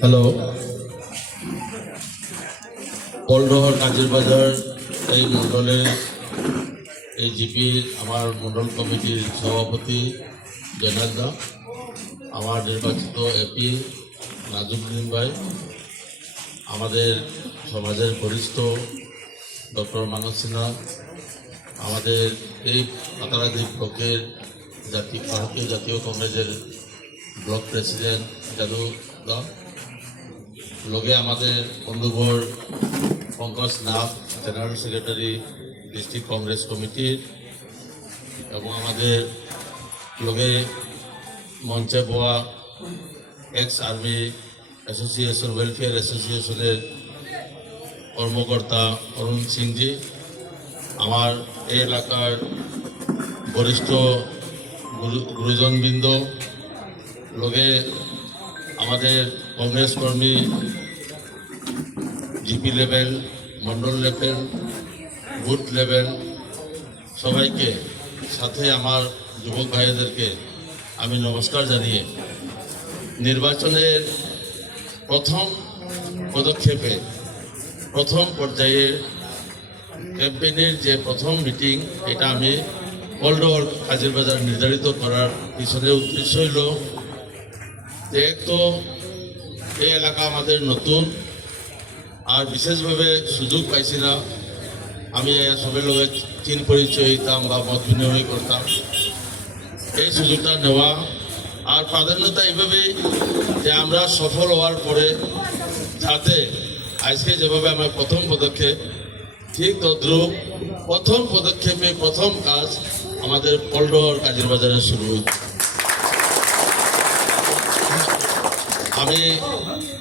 Hello, কলডহর কাজের বাজার এই মণ্ডলের এই জিপির আমার মণ্ডল কমিটির সভাপতি জেনারেল আমার নির্বাচিত এপি নাজুদ্দিন ভাই, আমাদের সমাজের বরিষ্ঠ ডক্টর মানস সিনহা, আমাদের এই পাতারাদি ব্লকের ভারতীয় জাতীয় কংগ্রেসের ব্লক প্রেসিডেন্ট জাদু দা, লগে আমাদের বন্ধুবর Pankaj Nath, general secretary district Congress কমিটির, এবং আমাদের লগে মঞ্চে বয়া এক্স আর্মি অ্যাসোসিয়েশন ওয়েলফেয়ার অ্যাসোসিয়েশনের কর্মকর্তা অরুণ সিংজি, আমার এই এলাকার বরিষ্ঠ গুরুজনবৃন্দ, লগে আমাদের কংগ্রেস কর্মী GP level, Mondal level, booth level, সবাইকে সাথে আমার যুবক ভাইদেরকে আমি নমস্কার জানিয়ে নির্বাচনের প্রথম পদক্ষেপে প্রথম পর্যায়ে ক্যাম্পেইনের যে প্রথম মিটিং, এটা আমি কলডহর কাজের বাজার নির্ধারিত করার পিছনে উদ্দেশ্য হইল যে তো এই এলাকা আমাদের নতুন, আর বিশেষভাবে সুযোগ পাইছি না আমি সবের লগে চিন পরিচয় হইতাম বা মত বিনিময় করতাম। এই সুযোগটা নেওয়া আর প্রাধান্যতা এইভাবেই যে আমরা সফল হওয়ার পরে যাতে আজকে যেভাবে আমার প্রথম পদক্ষেপ, ঠিক তদ্রুপ প্রথম পদক্ষেপে প্রথম কাজ আমাদের কলডহর কাজের বাজারে শুরু হয়েছে। আমি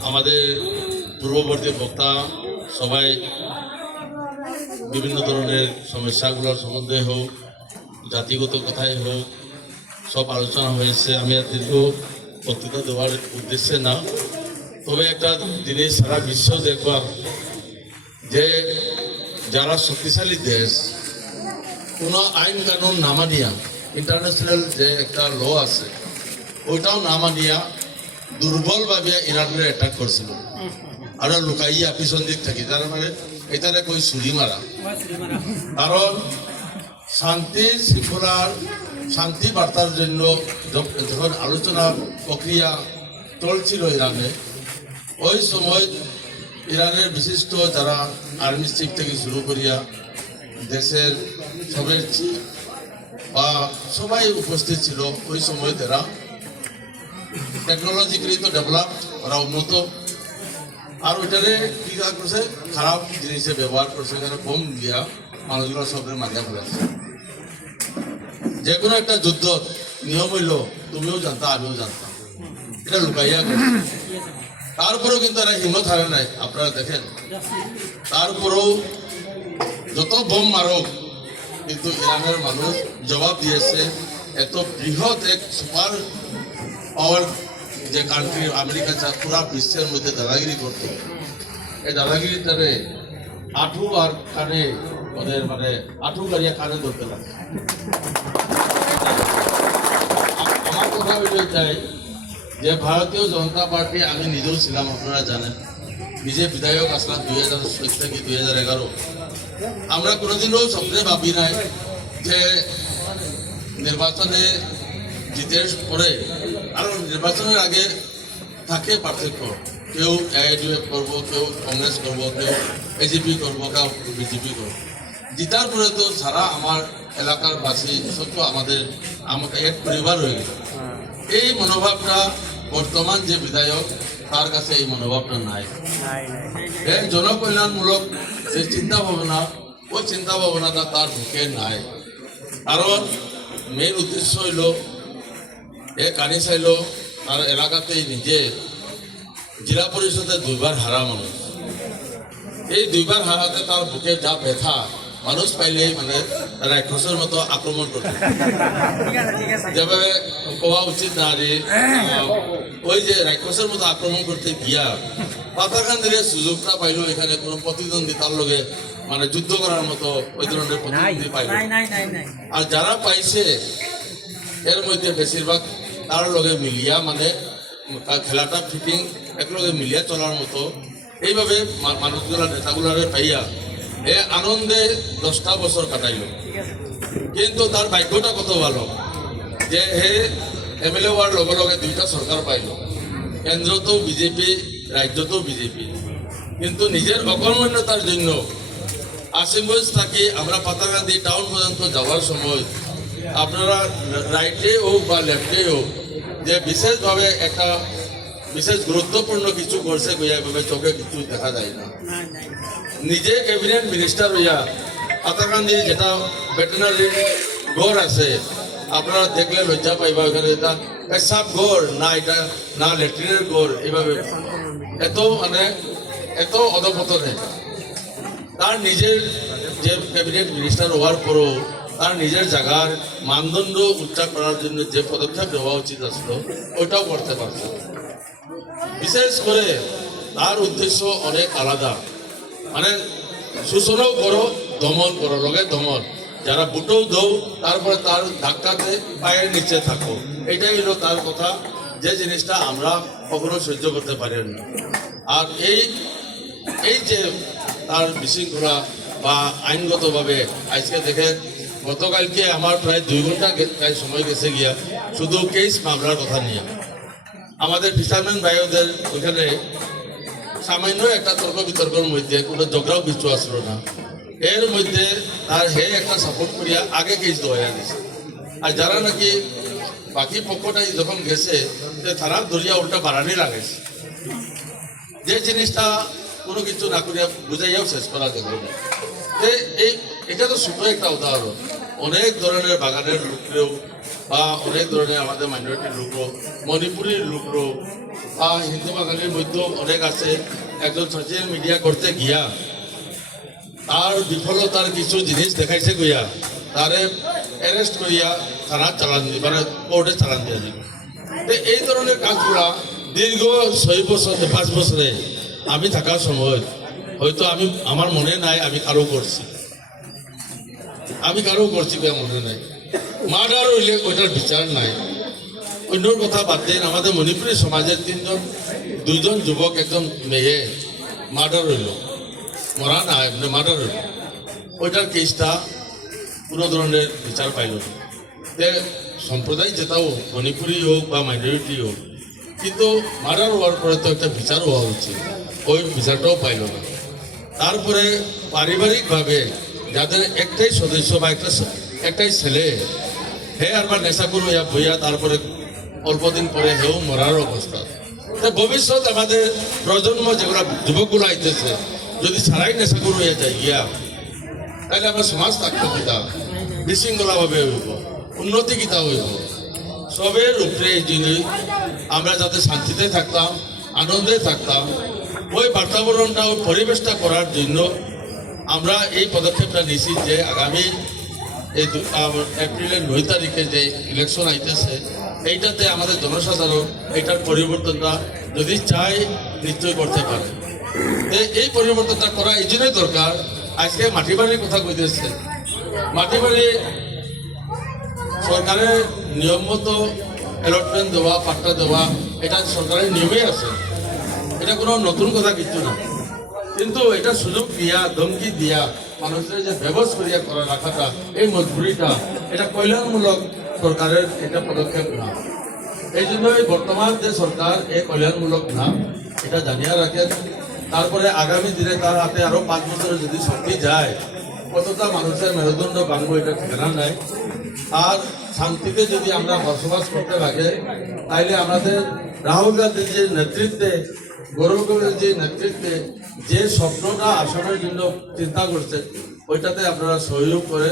আমাদের পূর্ববর্তী বক্তা সবাই বিভিন্ন ধরনের সমস্যাগুলোর সম্বন্ধে হোক, জাতিগত কথাই হোক, সব আলোচনা হয়েছে। আমি আর দীর্ঘ বক্তৃতা দেওয়ার উদ্দেশ্যে না, তবে একটা জিনিস সারা বিশ্ব দেখবা যে যারা শক্তিশালী দেশ কোনো আইন কানুন না মানিয়া, ইন্টারন্যাশনাল যে একটা ল আছে ওইটাও না মানিয়া দুর্বলভাবে ইরানের অ্যাটাক করছিল, আর লুকাইয়া পিছন দিক থাকি, তার মানে এটারে কই ছুরি মারা। কারণ শান্তি শৃঙ্খলার শান্তি বার্তার জন্য যখন আলোচনা প্রক্রিয়া চলছিল ইরানে, ওই সময় ইরানের বিশিষ্ট যারা আর্মি চিফ থেকে শুরু করিয়া দেশের সবের চিফ বা সবাই উপস্থিত ছিল। ওই সময় তারা টেকনোলজিক্যালি তো ডেভেলপ, ওরা উন্নত, আর ওইটারে কি করছে, খারাপ জিনিসে ব্যবহার করছে, এখানে কম দিয়া মানুষগুলো সবের মাঝে ফেলেছে। যে কোনো একটা যুদ্ধ নিয়ম হইল তুমিও জানতা আমিও জানতাম, এটা লুকাইয়া করছে। তারপরেও কিন্তু এরা হিম্মত হারে নাই, আপনারা দেখেন। তারপরেও যত বোম মারক কিন্তু ইরানের মানুষ জবাব দিয়েছে। এত বৃহৎ এক সুপার পাওয়ার যে কান্ট্রি আমেরিকা পুরা বিশ্বের মধ্যে দাদাগিরি করত, এই দাদাগিরিটারে আঁঠু আর কানে ওদের মানে আঁঠু গাড়িয়া কানে ধরতে লাগে। আমার কথা হইলে চাই যে ভারতীয় জনতা পার্টি, আমি নিজেও ছিলাম, আপনারা জানেন, নিজে বিধায়ক আসলাম 2006 থেকে 2011। আমরা কোনোদিনও স্বপ্নে ভাবি নাই যে নির্বাচনে জিতের পরে, আর নির্বাচনের আগে থাকে পার্থক্য, কেউ AIDF করবো, কেউ কংগ্রেস করবো, কেউ AGP করবো, কেউ BJP করবো। জিতার পরে তো সারা আমার এলাকার বাসী সত্য আমাদের এক পরিবার হয়ে গেল। এই মনোভাবটা বর্তমান যে বিধায়ক তার কাছে এই মনোভাবটা নাই। জনকল্যাণমূলক যে চিন্তা ভাবনা, ওই চিন্তা ভাবনাটা তার ঢুকে নাই। কারণ মেন উদ্দেশ্য হইল কানি চাইল তার এলাকাতেই নিজে জেলা পরিষদে 2বার হারা মানুষ। এই 2বার হারাতে তার বুকে যা ব্যথা, মানুষ পাইলেই মানে রাক্ষসের মতো আক্রমণ করতে, যেভাবে কোয়া উচিত না রে, ওই যে রাক্ষসের মতো আক্রমণ করতে গিয়া পাতাখান দিলে সুযোগটা পাইলো, এখানে কোনো প্রতিদ্বন্দ্বিতার লগে মানে যুদ্ধ করার মতো ওই ধরনের প্রতিদ্বন্দ্বী পাইল। আর যারা পাইছে এর মধ্যে বেশিরভাগ তার লগে মিলিয়া মানে খেলাটা ফিটিং একলগে মিলিয়া চলার মতো এইভাবে মানুষগুলা নেতাগুলারে পাইয়া এ আনন্দে 10টা বছর কাটাইল। কিন্তু তার ভাগ্যটা কত ভালো যে হে এমএলএ হওয়ার লগে লগে 2টা সরকার পাইল, কেন্দ্রতেও বিজেপি, রাজ্যতেও বিজেপি। কিন্তু নিজের অকর্মণ্যতার জন্য আসিমগঞ্জ থাকি আমরা পাতাকান্দি টাউন পর্যন্ত যাওয়ার সময় আপনারা রাইটে হোক বা লেফটে হোক যে বিশেষভাবে একটা বিশেষ গুরুত্বপূর্ণ কিছু করছে গইয়াভাবে চোখে কিছু দেখা যায় না। নিজে ক্যাবিনেট মিনিস্টার হইয়া পাতাকান্দি যেটা ভেটেনারি গড় আছে আপনারা দেখলে লজ্জা পাইবা, ওখানে এটা পেশাব গড় না, এটা না ল্যাট্রিনের গড়, এইভাবে এত অধপতনে তার নিজের যে ক্যাবিনেট মিনিস্টার হওয়ার পরও তার নিজের জায়গার মানদণ্ড উচ্চ করার জন্য যে পদক্ষেপ নেওয়া উচিত আসলো ওইটাও করতে পারছে। বিশেষ করে তার উদ্দেশ্য অনেক আলাদা, মানে শোষণও করো, দমন করো, লগে দমন, যারা বুটও দৌ তারপরে তার ধাক্কাতে পায়ের নিচে থাকো, এটাই হলো তার কথা, যে জিনিসটা আমরা কখনো সহ্য করতে পারি না। আর এই যে তার বিশৃঙ্খলা বা আইনগতভাবে আজকে দেখেন গতকালকে আমার প্রায় 2 ঘন্টা প্রায় সময় গেছে গিয়া শুধু কেস মামলার কথা নিয়ে। আমাদের ফিশারম্যান ভাইদের ওখানে সামান্য একটা তর্ক বিতর্কের মধ্যে কোনো ঝগড়াও কিছু আসলো না, এর মধ্যে তার একটা সাপোর্ট করিয়া আগে কেস দেওয়া গেছে। আর যারা নাকি বাকি পক্ষটাই যখন গেছে তারা দরিয়া উল্টা বাড়ানি লাগেছে, যে জিনিসটা কোনো কিছু না করিয়া বুঝাইয়াও শেষ করা যাবে না। এটা তো ছোট একটা উদাহরণ, অনেক ধরনের বাগানের লোকরেও বা অনেক ধরনের আমাদের মাইনরিটির লোকও, মণিপুরের লোকরও বা হিন্দু বাঙালির মধ্যেও অনেক আছে। একজন সোশ্যাল মিডিয়া করতে গিয়া তার বিফলতার কিছু জিনিস দেখাইছে গিয়া তারে অ্যারেস্ট করিয়া থানা চালান মানে কোর্টে চালান দিয়ে যাবে। এই ধরনের কাজগুলা দীর্ঘ 6 বছর 5 বছরে আমি থাকার সময় হয়তো আমার মনে নাই আমি কারো করছি মনে নাই। মার্ডার হইলে ওইটার বিচার নাই। অন্যর কথা বাদ দেন, আমাদের মণিপুরী সমাজের 2জন যুবক, একজন মেয়ে মার্ডার হইল, মরা না মানে মার্ডার হইল, ওইটার কেসটা কোনো ধরনের বিচার পাইল না। সম্প্রদায় যেটাও মণিপুরি হোক বা মাইনরিটি হোক, কিন্তু মার্ডার হওয়ার পরে তো একটা বিচার হওয়া উচিত, ওই বিচারটাও পাইল না। তারপরে পারিবারিকভাবে যাদের একটাই সদস্য বা একটাই ছেলে, আর বা নেশাকুর হইয়া বইয়া তারপরে অল্পদিন পরে হেও মরার অবস্থা। ভবিষ্যৎ আমাদের প্রজন্ম যেগুলো যুবকগুলো আইতেছে যদি ছাড়াই নেশাকুর হইয়া যায় গিয়া, তাহলে আমার সমাজ থাকতো কিতা, বিশৃঙ্খলাভাবে হইব, উন্নতি কিতা হইব। সবের উপরে যিনি আমরা যাতে শান্তিতে থাকতাম, আনন্দে থাকতাম, ওই বাতাবরণটা ওই পরিবেশটা করার জন্য আমরা এই পদক্ষেপটা নিয়েছি যে আগামী এই এপ্রিলের 9 তারিখে যে ইলেকশন আইতেছে এইটাতে আমাদের জনসাধারণ এটার পরিবর্তনটা যদি চায় নিশ্চয়ই করতে পারে। এই পরিবর্তনটা করা এই জন্যই দরকার। আজকে মাটিবাড়ির কথা কইতেছে, মাটিবাড়ি সরকারের নিয়ম মতো অ্যালটমেন্ট দেওয়া, পাট্টা দেওয়া, এটা সরকারের নিয়মে আছে, এটা কোনো নতুন কথা কিছু না। কিন্তু এটা সুযোগ দিয়া, ধমকি দিয়া মানুষের যে ব্যবস্থা করিয়া করা রাখাটা, এই মজবুরিটা, এটা কল্যাণমূলক সরকারের এটা পদক্ষেপ না। এই জন্যই বর্তমান যে সরকার এই কল্যাণমূলক না, এটা জানিয়া রাখেন। তারপরে আগামী দিনে তার হাতে আরো 5 বছরে যদি শক্তি যায়, কতটা মানুষের মেরুদণ্ড ভাঙবো এটা ঠিকানা নাই। আর শান্তিতে যদি আমরা বসবাস করতে লাগে, তাইলে আমাদের রাহুল গান্ধীর যে নেতৃত্বে, গৌরব গগৈর যে নেতৃত্বে যে স্বপ্নটা আসামের জন্য চিন্তা করছে, ওইটাতে আপনারা সহযোগ করে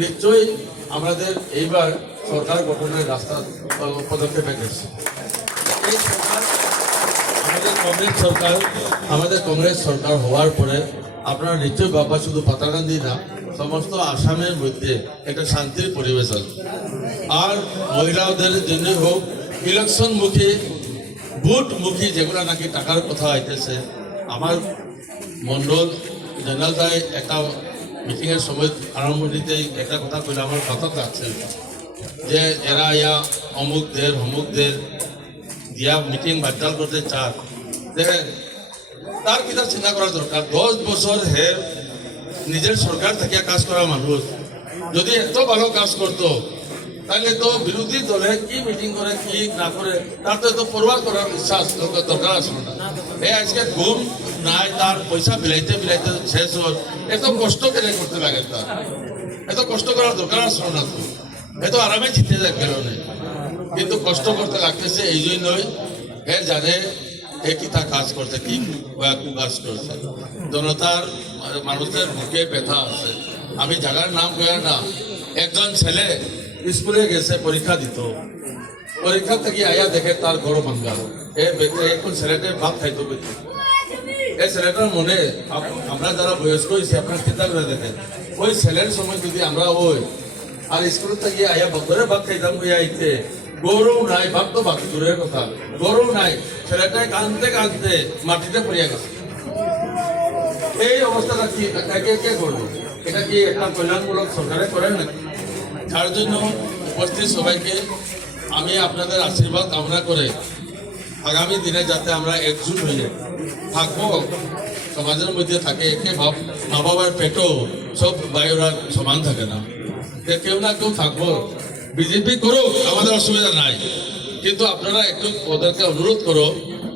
নিশ্চয়ই আমাদের এইবার সরকার গঠনের রাস্তা পদক্ষেপে গেছে। এই সরকার আমাদের কংগ্রেস সরকার হওয়ার পরে আপনারা নিশ্চয়ই বাবা শুধু পাতাকান্দি না, সমস্ত আসামের মধ্যে একটা শান্তির পরিবেশ আছে। আর মহিলাদের জন্য হোক, ইলেকশনমুখী, ভোটমুখী যেগুলো নাকি টাকার কথা আইতেছে, আমার মন্ডল জেনারেল দায় একটা মিটিংয়ের সময় আরম্ভণিতে একটা কথা কইলে আমার কথা লাগছে যে এরা অমুকদের দিয়া মিটিং বাতিল করতে চান দেখেন তার কিনা চিন্তা করা দরকার 10 বছর হে নিজের সরকার থেকে কাজ করা মানুষ যদি এত ভালো কাজ করতো তাহলে তো বিরোধী দলে কি মিটিং করে কি না করে তার তো এত পরোয়া করার ইচ্ছা দরকার আসলো না আজকে ঘুম নাই তার পয়সা বিলাইতে শেষ হল এত কষ্ট কেন করতে লাগে তার এত কষ্ট করার দরকার আসলো না তো এত আরামে জিতে যায় কারণে কিন্তু কষ্ট করতে লাগতেছে এই জন্যই জানে কিতা কাজ করছে কি কাজ করছে জনতার মানুষের মুখে ব্যথা আছে আমি জায়গার নাম কয়ার না একজন ছেলে স্কুলে গেছে পরীক্ষা দিত পরীক্ষা থেকে আয়া দেখে তার ঘর ভাঙ্গা এখন ছেলেটা ভাত খাইতো এই ছেলেটার মনে আমরা যারা বয়স্ক হয়েছি আপনার চিন্তা করে দেখেন ওই ছেলের সময় যদি আমরা ওই আর স্কুল থেকে আয়া ঘরে ভাত খাইতাম হইয়া আইতে গরু নাই ভাত তো বাকি দূরের কথা গরু নাই ছেলেটাই কাঁদতে মাটিতে পড়িয়া গেছে এই অবস্থাটা কি কে করলো এটা কি একটা কল্যাণমূলক সরকারে করেন নাকি যার জন্য উপস্থিত সবাইকে আমি আপনাদের আশীর্বাদ কামনা করে আগামী দিনে যাতে আমরা একজুট হয়ে থাকবো সমাজের মধ্যে থাকে একে মা বাবার পেটও সব বায়ুরা সমান থাকে না কেউ না কেউ থাকবো বিজেপি করুক আমাদের অসুবিধা নাই কিন্তু আপনারা একটু ওদেরকে অনুরোধ করো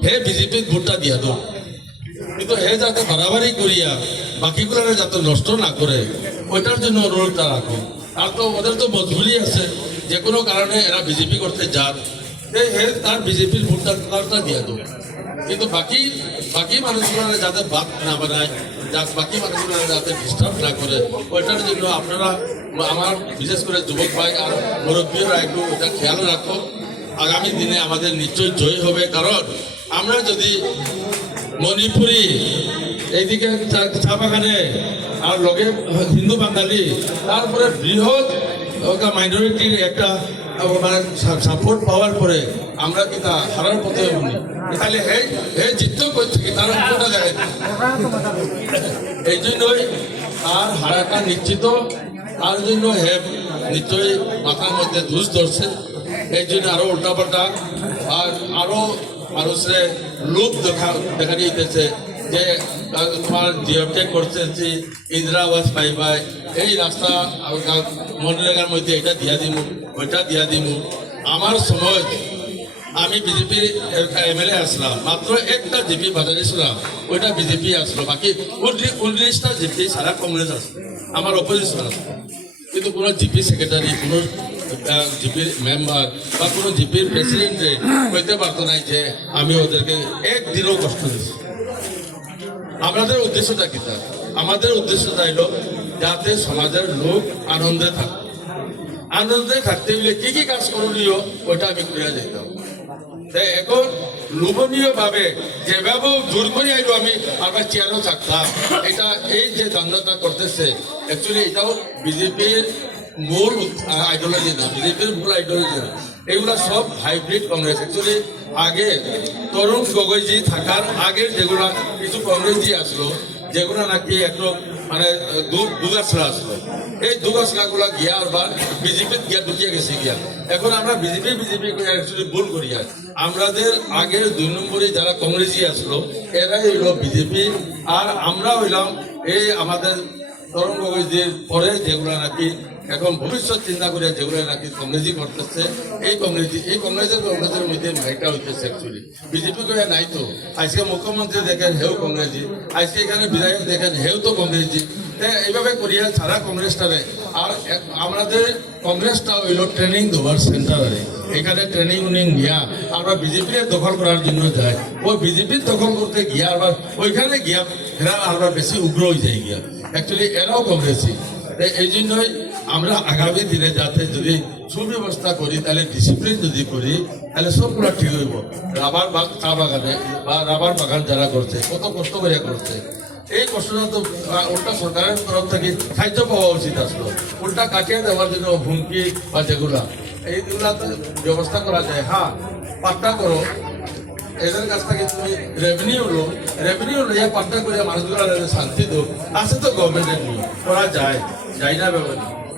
হে বিজেপির ভোটটা দিয়া দো কিন্তু হে যাতে বাড়াবাড়ি করিয়া বাকিগুলো যাতে নষ্ট না করে ওইটার জন্য অনুরোধটা রাখো আর তো ওদের তো মজবুরি আছে যে কোনো কারণে এরা বিজেপি করতে যান হে তার বিজেপির ভোটটা দিয়া দো কিন্তু বাকি মানুষগুলো যাতে বাদ না বানায় বাকি মানুষগুলো যাতে ডিস্টার্ব না করে ওইটার জন্য আপনারা আমার বিশেষ করে যুবক ভাই আর মুরব্বীরা একটু ওটা খেয়াল রাখো আগামী দিনে আমাদের নিশ্চয়ই জয় হবে কারণ আমরা যদি মণিপুরি এইদিকে চা বাগানে আর লগে হিন্দু বাঙালি তারপরে বৃহৎ মাইনরিটির একটা মানে সাপোর্ট পাওয়ার পরে আমরা কি তা হারার পথে উনি তাহলে হে জিততে করছে কি তার অঙ্কটা যায় এই জন্যই তার হারাটা নিশ্চিত তার জন্য হে নিশ্চয়ই মাথার মধ্যে ধুস ধরছে এই জন্য আরো উল্টাপাল্টা আর আরো মানুষের লোক দেখা দিতেছে যে তোমার জিওটেক করছে ইন্দিরা আবাস পাইবাই এই রাস্তা মনরেগার মধ্যে এটা দিয়া দিমু ওইটা দিয়া দিমু আমার সময় আমি বিজেপির এমএলএ আসলাম মাত্র একটা জিপি বাজারেছিলাম ওইটা বিজেপি আসলো বাকি 19টা জিপি সারা কংগ্রেস আসলো আমার অপোজিশন আসলো কিন্তু কোনো জিপি সেক্রেটারি কোনো জিপির মেম্বার বা কোনো জিপির প্রেসিডেন্টে কইতে পারতো নাই যে আমি ওদেরকে একদিনও কষ্ট দিচ্ছি আমাদের উদ্দেশ্যটা কি তা আমাদের উদ্দেশ্যটা হলো যাতে সমাজের লোক আনন্দে থাকে আনন্দে থাকতে হলে কি কি কাজ করণীয় ওইটা আমি করিয়া যেতাম এখন লোভনীয় ভাবে যেভাবে জোর করে আইলো আমি আমার চেয়ারও থাকতাম এটা এই যে দ্বন্দ্বটা করতেছে অ্যাকচুয়ালি এটাও বিজেপির মূল আইডিওলজি না বিজেপির মূল আইডিওলজি না এগুলা সব হাইব্রিড কংগ্রেস অ্যাকচুয়ালি আগে তরুণ গগৈজি থাকার আগের যেগুলা কিছু কংগ্রেসজি আসলো যেগুলো নাকি একটু মানে দুগাছড়া আসলো এই দুগাছড়া গুলা গিয়া আবার বিজেপির গিয়া ঢুকিয়ে গেছে গিয়া এখন আমরা বিজেপি অ্যাকচুয়ালি ভুল করি আমাদের আগের 2 নম্বরে যারা কংগ্রেসই আসলো এরাই হইলো বিজেপি আর আমরা হইলাম এই আমাদের তরুণ গগৈজির পরে যেগুলো নাকি এখন ভবিষ্যৎ চিন্তা করে যেগুলো নাকি কংগ্রেসই করতেছে এই কংগ্রেসের মধ্যে মাইটা হইতেছে অ্যাকচুয়ালি বিজেপি করে নাই তো আজকে মুখ্যমন্ত্রী দেখেন হেউ কংগ্রেসি আজকে এখানে বিধায়ক দেখেন হেউ তো কংগ্রেসি এইভাবে করিয়া সারা কংগ্রেসটারে আর আমাদের কংগ্রেসটা হইল ট্রেনিং দেওয়ার সেন্টারে এখানে ট্রেনিং নিয়া আমরা বিজেপির দখল করার জন্য যাই ওই বিজেপির দখল করতে গিয়া আবার ওইখানে গিয়া এরা আবার বেশি উগ্র হয়ে যায় গিয়া অ্যাকচুয়ালি এরাও কংগ্রেসি এই জন্যই আমরা আগামী দিনে যাতে যদি সুব্যবস্থা করি তাহলে ডিসিপ্লিন যদি করি তাহলে সবগুলো ঠিক হইব রাবার চা বাগানে বা রাবার বাগান যারা করছে কত কষ্ট করে করছে এই কষ্টটা তো উল্টা সরকারের তরফ থেকে সাহায্য পাওয়া উচিত আসলো উল্টা কাটিয়ে দেওয়ার জন্য হুমকি বা যেগুলা এইগুলা তো ব্যবস্থা করা যায় হ্যাঁ পাট্টা করো এদের কাছ থেকে তুমি রেভিনিউ লইয়া পাট্টা করে মানুষগুলো শান্তি দো আছে তো গভর্নমেন্টের নিয়ে করা যায় না ব্যাপার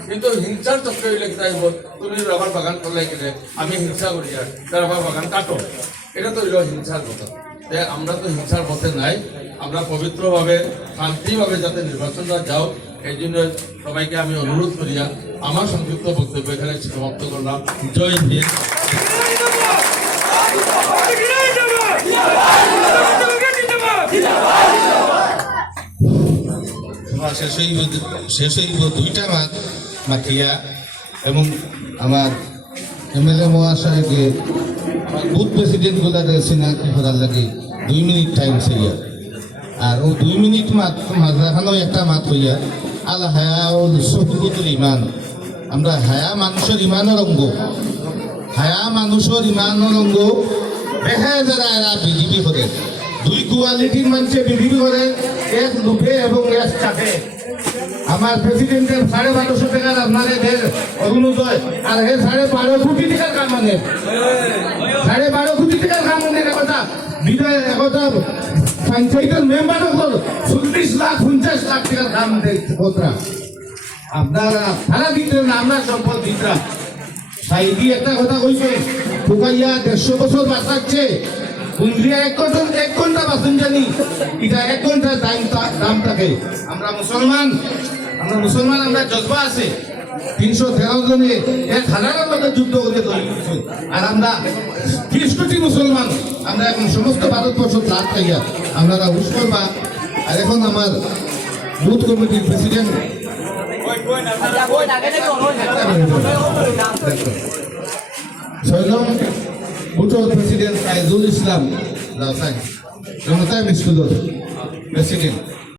কিন্তু হিংসার চক্র হইলে তাই তুমি রাবার বাগান করলে গেলে আমি হিংসা করি আর রাবার বাগান কাটো, এটা তো হইল হিংসার কথা। তাই আমরা তো হিংসার পথে নাই, আমরা পবিত্রভাবে শান্তিভাবে যাতে নির্বাচনটা যাও, এই জন্য সবাইকে আমি অনুরোধ করিয়া আমার সংক্ষিপ্ত বক্তব্য এখানে সমাপ্ত করলাম। জয় হিন্দ। শেষ হইব দুইটা মাস মাঠিয়া এবং আমার এমএলএ মহাশয়কে বুথ প্রেসিডেন্ট গুলা সিনাকি করার লাগে 2 মিনিট টাইম চাইয়া, আর ও 2 মিনিট মাত মাঝখানেও একটা মাত হইয়া আল হায়াউল সুহুবুতুল ইমান। আমরা হায়া মানুষের ইমানের অঙ্গ, হায়া মানুষের ইমানের অঙ্গ। দেখা যারা এরা বিজেপি করে, দুই কোয়ালিটির মানুষে বিজেপি করে, এক লুপে এবং এক চাপে। আমার প্রেসিডেন্টের 1250 টাকার আপনারে দেয় অরুণোদয়, আর হে 12.5 কোটি টাকার কাম আনে, 12.5 কোটি টাকার কাম আনে। কথা বিদায় একথা পঞ্চায়েতের মেম্বার হল 40 লাখ 50 লাখ টাকার কাম দেয়। কথা আপনারা ভাড়া দিতে না, আমরা সম্পদ দিতরা সাইডি একটা কথা কইছে, ঠুকাইয়া 150 বছর বাঁচাচ্ছে, কুন্দ্রিয়া 1 ঘন্টা বাঁচুন জানি, এটা 1 ঘন্টার দাম থাকে। আমরা মুসলমান, আমরা জজবা আছে। 313 জনে 1000-এর মধ্যে যুদ্ধ করে তৈরি করছে, আর আমরা 30 কোটি মুসলমান। আমরা এখন সমস্ত ভারতবর্ষ লাভ খাইয়া আপনারা হুশ করবা। আর এখন আমার বুথ কমিটির প্রেসিডেন্ট ছয়নং বুথর প্রেসিডেন্ট কাইজুল ইসলাম রাসাই জনতা স্কুলের প্রেসিডেন্ট।